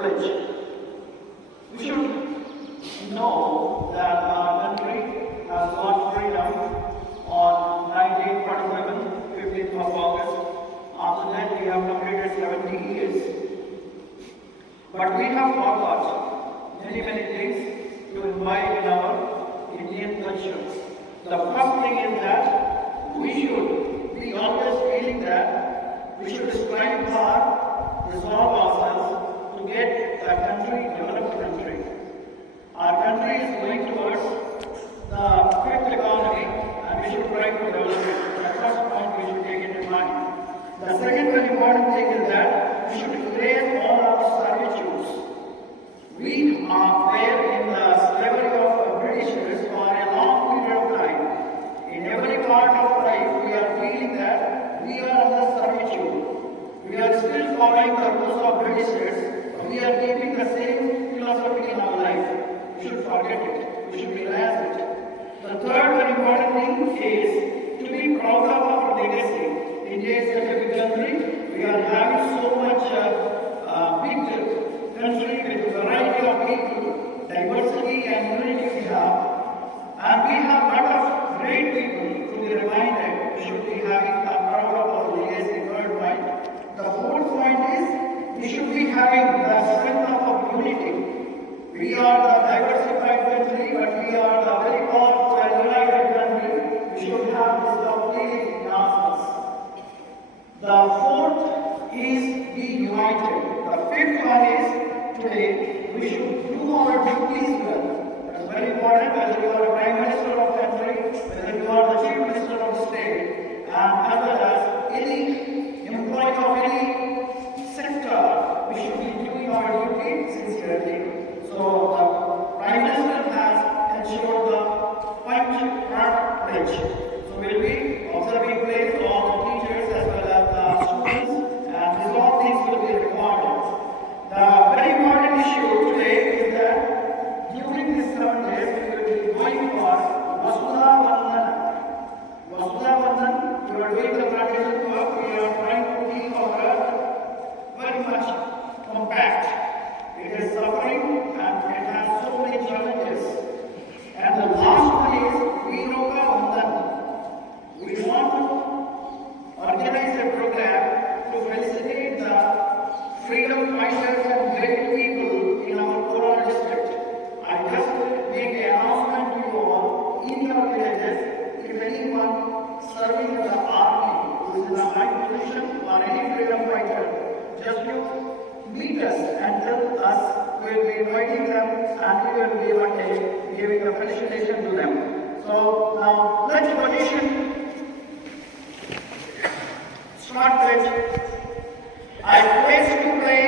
pledge. We should know that our country has got freedom on 1947, 15th of August. After that, we have completed 70 years. But we have forgot many things to imbibe in our Indian culture. The first thing is that we should be always feeling that we should strive hard, resolve ourselves to get the country, developed country. Our country is going towards the fifth economy and we should try to develop it. The first point we should take it in mind. The second very important thing is that we should erase all our servitudes. We were in the slavery of Britishers for a long period of time. In every part of life, we are feeling that we are under servitude. We are still following the rules of Britishers, but we are keeping the same philosophy in our life. We should forget it. We should realize it. The third very important thing is to be proud of our legacy. India is such a big country. We are having so much big country with a variety of people, diversity and unity we have. And we have a lot of great people to be reminded. We should be having a proud of our legacy. Third point. The fourth point is we should be having the strength of our unity. We are the diversified country, but we are the very powerful and united country. We should have this feeling in ourselves. The fourth is be united. The fifth one is today we should do our duties well. That is very important, whether you are a Prime Minister of the country, whether you are the Chief Minister of the state, and as well as any employee of any sector, we should be doing our duty sincerely. So the Prime Minister has ensured the Panch Pran Pledge. So we'll be observing place all the teachers as well as the students, and these all things will be recorded. The very important issue today is that during these 7 days we will be going for Vasudha Vandana. Vasudha Vandana, we are doing the traditional work, we are trying to keep our earth very much compact. It is suffering and it has so many challenges. And the last one is Viroka Vandana. We want to organize a program to facilitate the freedom fighters and great people in our Kolar district. I just make an announcement to you all in your villages. If anyone serving in the army who is in a high position or any freedom fighter, just you meet us and tell us. We will be inviting them and we will be one day giving a felicitation to them. So now let's position. Start pledge. I pledge to play